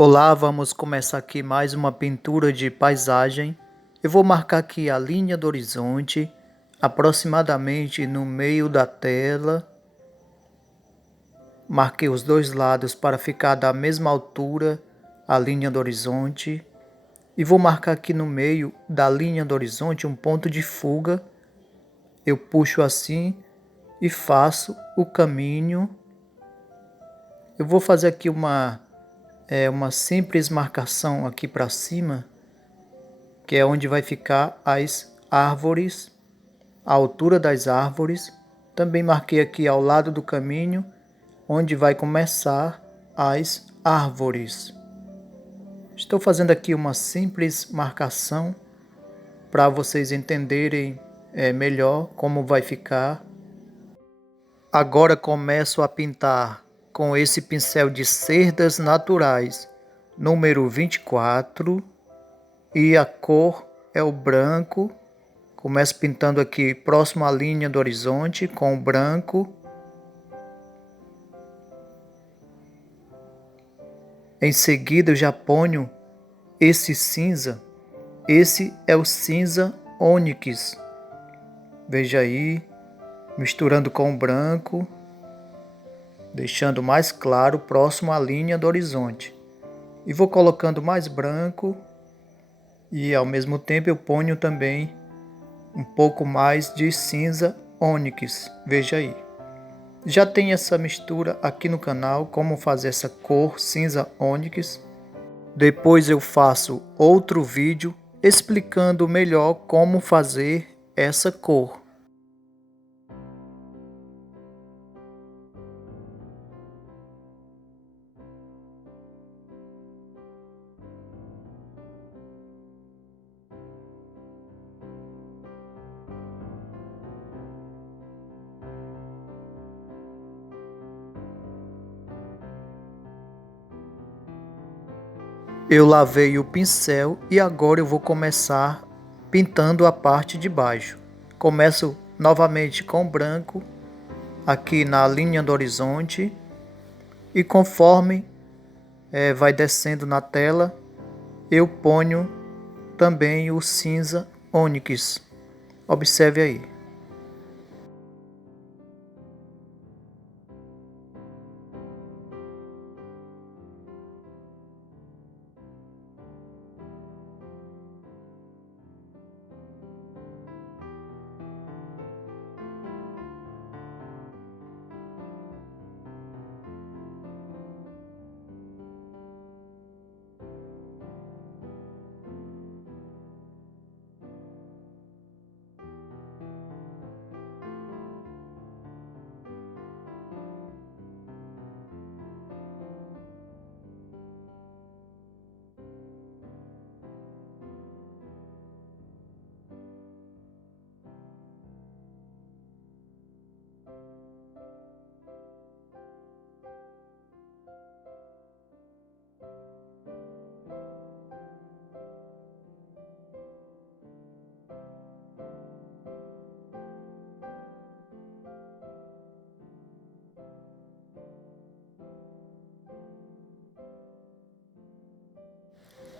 Olá, vamos começar aqui mais uma pintura de paisagem. Eu vou marcar aqui a linha do horizonte, aproximadamente no meio da tela. Marquei os dois lados para ficar da mesma altura a linha do horizonte. E vou marcar aqui no meio da linha do horizonte um ponto de fuga. Eu puxo assim e faço o caminho. Eu vou fazer aqui uma simples marcação aqui para cima, que é onde vai ficar as árvores, a altura das árvores. Também marquei aqui ao lado do caminho, onde vai começar as árvores. Estou fazendo aqui uma simples marcação para vocês entenderem melhor como vai ficar. Agora começo a pintar com esse pincel de cerdas naturais, número 24, e a cor é o branco. Começo pintando aqui próximo à linha do horizonte com o branco. Em seguida eu já ponho esse cinza. Esse é o cinza ônix. Veja aí, misturando com o branco, deixando mais claro próximo à linha do horizonte. E vou colocando mais branco e ao mesmo tempo eu ponho também um pouco mais de cinza ônix. Veja aí. Já tem essa mistura aqui no canal, como fazer essa cor cinza ônix. Depois eu faço outro vídeo explicando melhor como fazer essa cor. Eu lavei o pincel e agora eu vou começar pintando a parte de baixo. Começo novamente com branco, aqui na linha do horizonte, e conforme vai descendo na tela, eu ponho também o cinza ônix. Observe aí.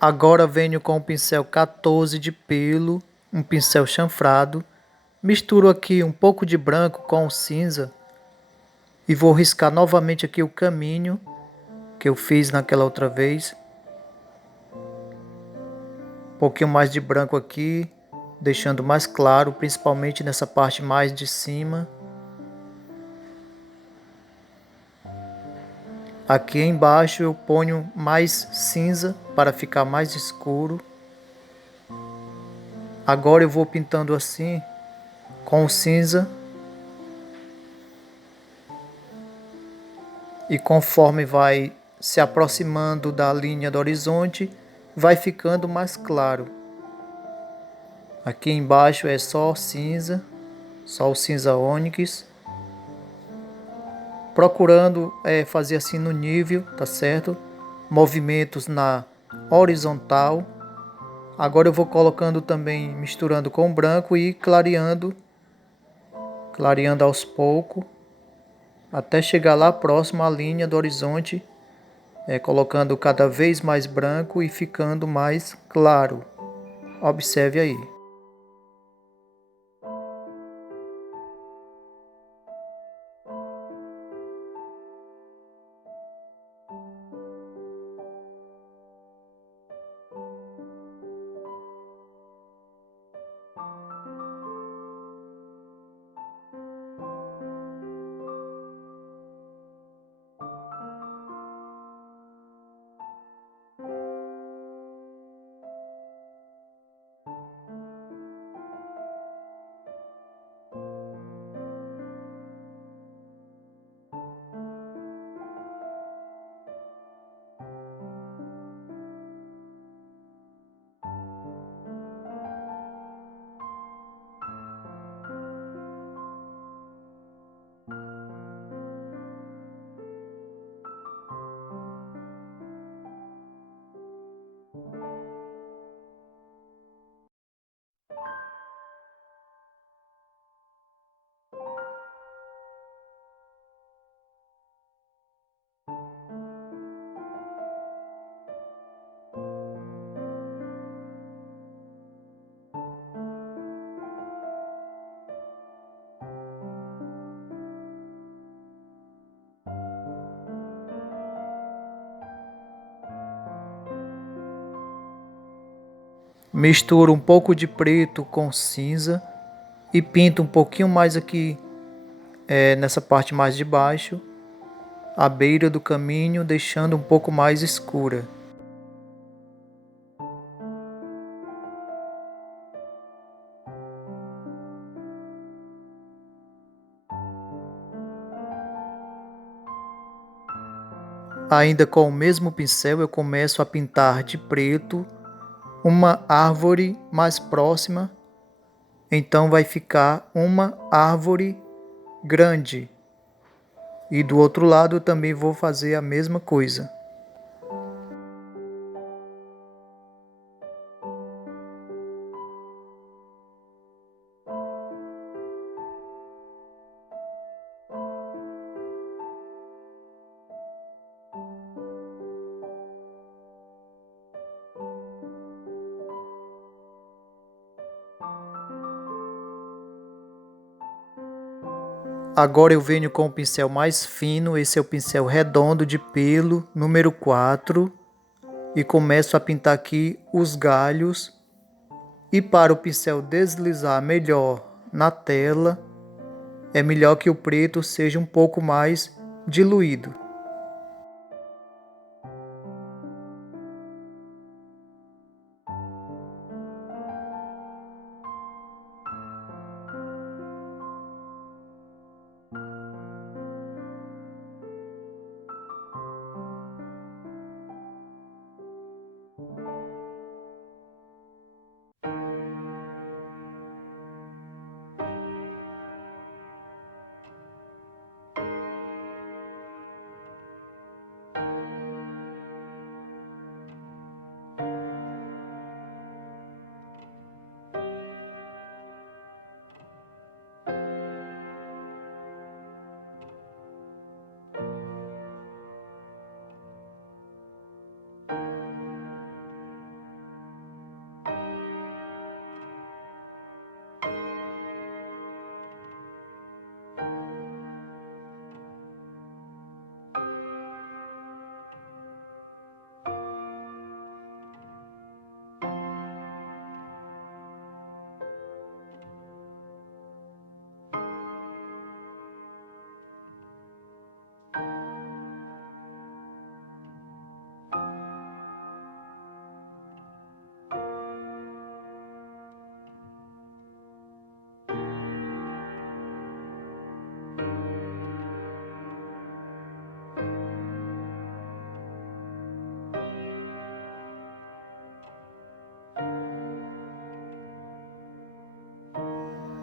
Agora venho com o pincel 14 de pelo, um pincel chanfrado. Misturo aqui um pouco de branco com o cinza e vou riscar novamente aqui o caminho que eu fiz naquela outra vez. Um pouquinho mais de branco aqui, deixando mais claro, principalmente nessa parte mais de cima. Aqui embaixo eu ponho mais cinza para ficar mais escuro. Agora eu vou pintando assim com o cinza. E conforme vai se aproximando da linha do horizonte, vai ficando mais claro. Aqui embaixo é só cinza, só o cinza ônix. Procurando fazer assim no nível, tá certo? Movimentos na horizontal. Agora eu vou colocando também, misturando com branco e clareando aos poucos, até chegar lá próximo à linha do horizonte colocando cada vez mais branco e ficando mais claro. Observe aí. Misturo um pouco de preto com cinza e pinto um pouquinho mais aqui, nessa parte mais de baixo, à beira do caminho, deixando um pouco mais escura. Ainda com o mesmo pincel, eu começo a pintar de preto uma árvore mais próxima. Então vai ficar uma árvore grande. E do outro lado eu também vou fazer a mesma coisa. Agora eu venho com o pincel mais fino, esse é o pincel redondo de pelo, número 4, e começo a pintar aqui os galhos. E para o pincel deslizar melhor na tela, é melhor que o preto seja um pouco mais diluído.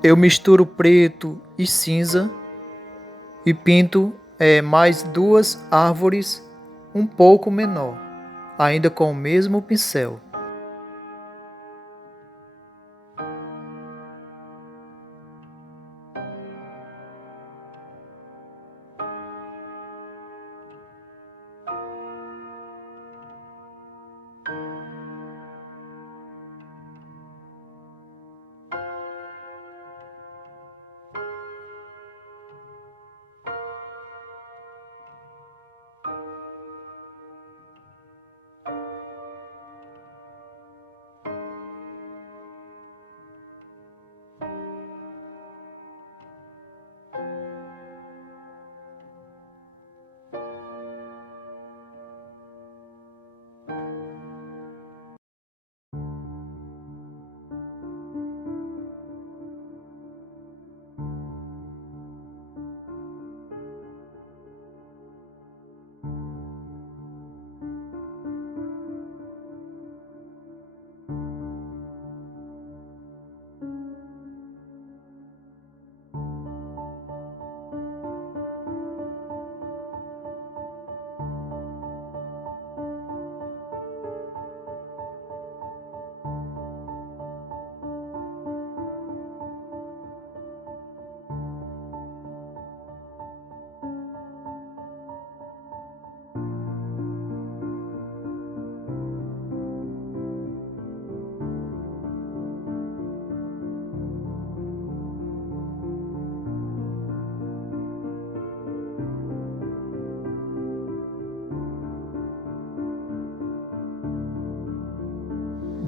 Eu misturo preto e cinza e pinto mais duas árvores um pouco menor, ainda com o mesmo pincel.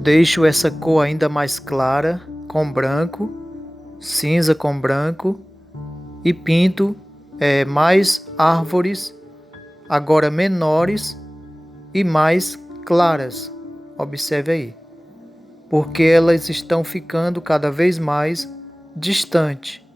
deixo essa cor ainda mais clara com branco, cinza com branco e pinto mais árvores, agora menores e mais claras. Observe aí, porque elas estão ficando cada vez mais distantes.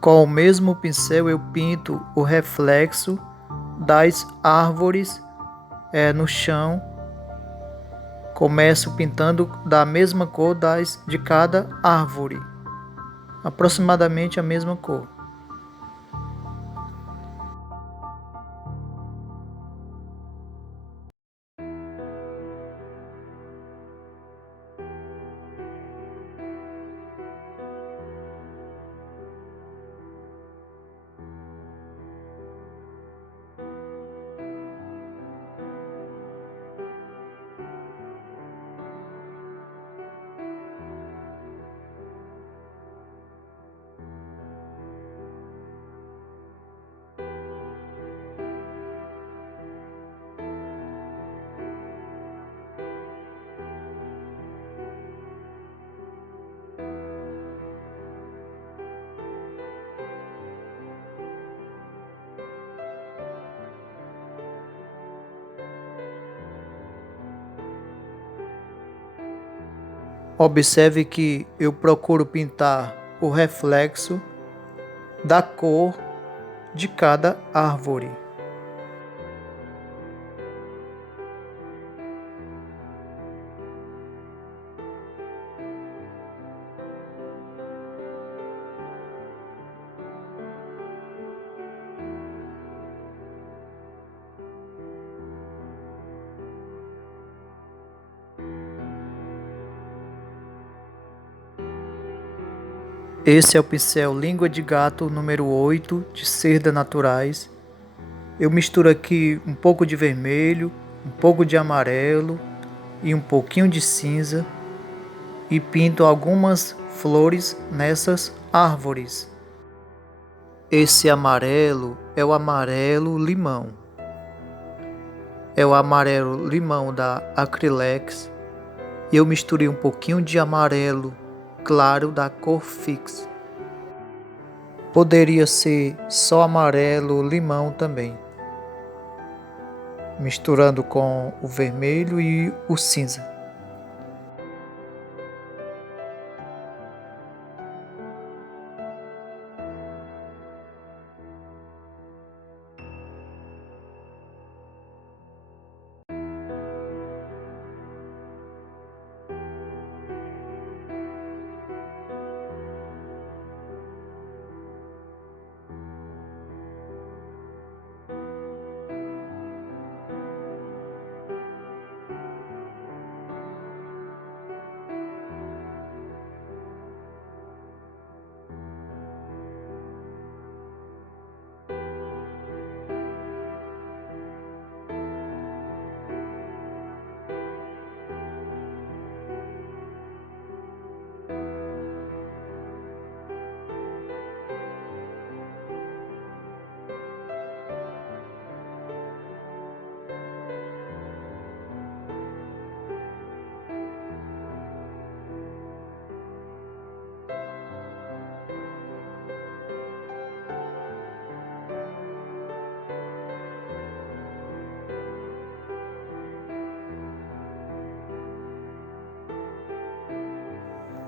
Com o mesmo pincel eu pinto o reflexo das árvores no chão. Começo pintando da mesma cor de cada árvore, aproximadamente a mesma cor. Observe que eu procuro pintar o reflexo da cor de cada árvore. Esse é o pincel Língua de Gato número 8 de Cerdas Naturais. Eu misturo aqui um pouco de vermelho, um pouco de amarelo e um pouquinho de cinza e pinto algumas flores nessas árvores. Esse amarelo é o amarelo limão. É o amarelo limão da Acrylex. E eu misturei um pouquinho de amarelo claro da cor Fix. Poderia ser só amarelo ou limão também, misturando com o vermelho e o cinza.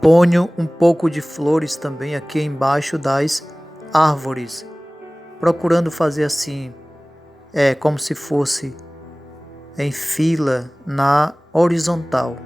Ponho um pouco de flores também aqui embaixo das árvores, procurando fazer assim, como se fosse em fila na horizontal.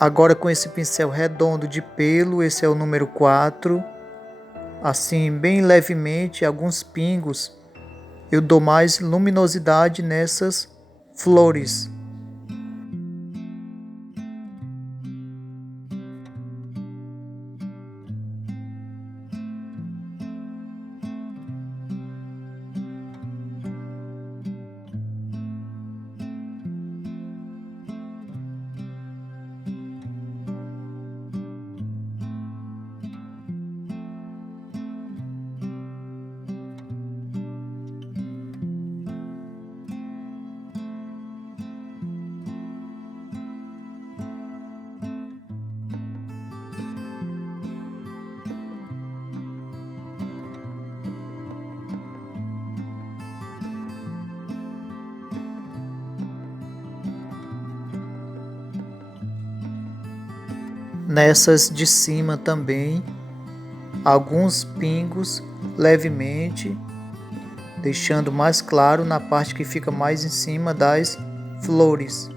Agora com esse pincel redondo de pelo, esse é o número 4, assim bem levemente, alguns pingos, eu dou mais luminosidade nessas flores. Nessas de cima também, alguns pingos levemente, deixando mais claro na parte que fica mais em cima das flores.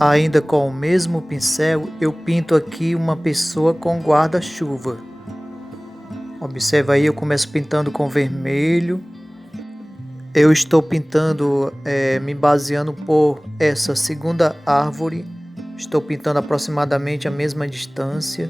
Ainda com o mesmo pincel, eu pinto aqui uma pessoa com guarda-chuva. Observa aí, eu começo pintando com vermelho. Eu estou pintando, me baseando por essa segunda árvore. Estou pintando aproximadamente a mesma distância.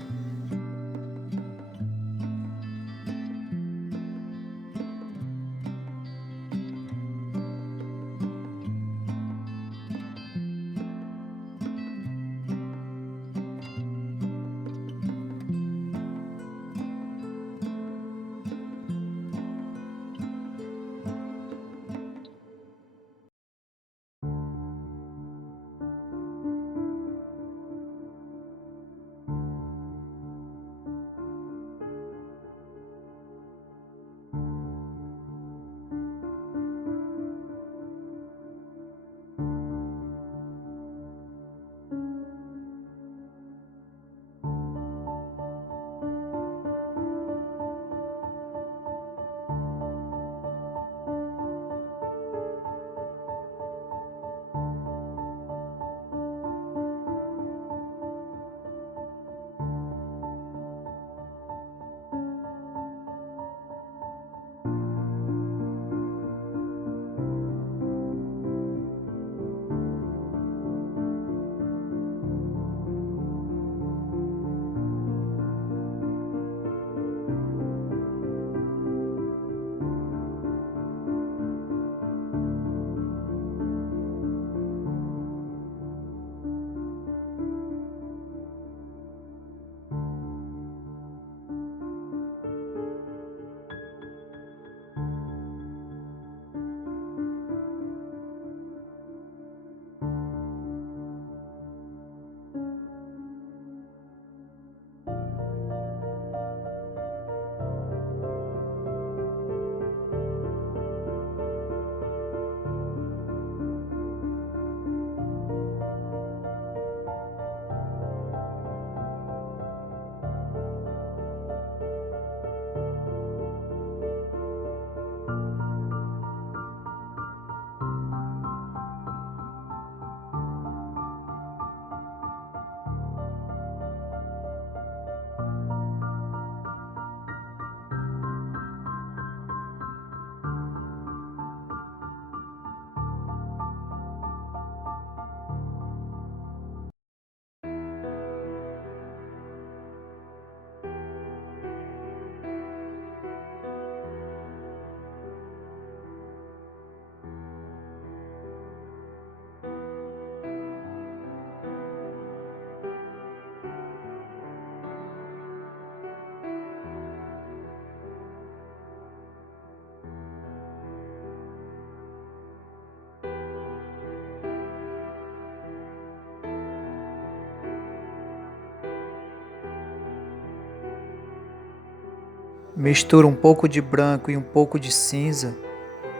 Misturo um pouco de branco e um pouco de cinza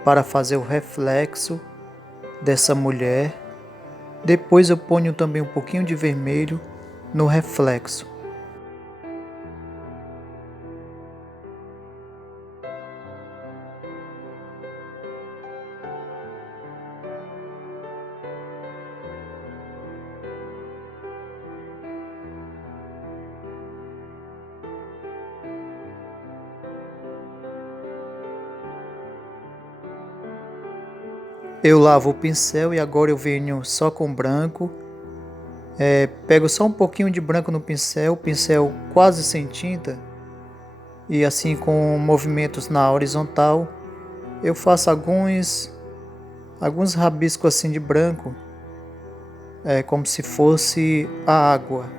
para fazer o reflexo dessa mulher. Depois eu ponho também um pouquinho de vermelho no reflexo. Eu lavo o pincel e agora eu venho só com branco. Pego só um pouquinho de branco no pincel, pincel quase sem tinta. E assim com movimentos na horizontal, eu faço alguns rabiscos assim de branco, como se fosse a água.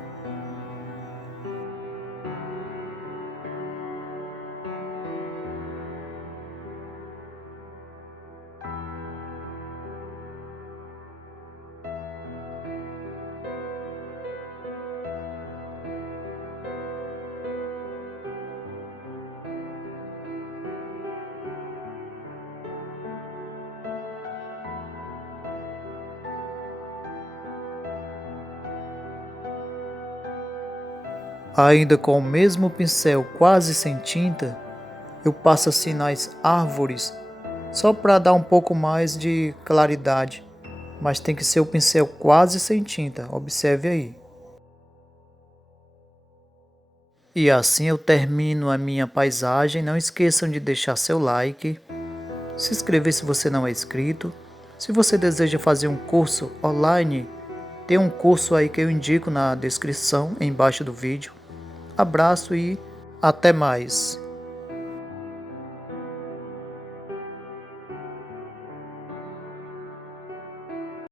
Ainda com o mesmo pincel quase sem tinta, eu passo assim nas árvores, só para dar um pouco mais de claridade, mas tem que ser o pincel quase sem tinta, observe aí. E assim eu termino a minha paisagem. Não esqueçam de deixar seu like, se inscrever se você não é inscrito. Se você deseja fazer um curso online, tem um curso aí que eu indico na descrição embaixo do vídeo. Abraço e até mais.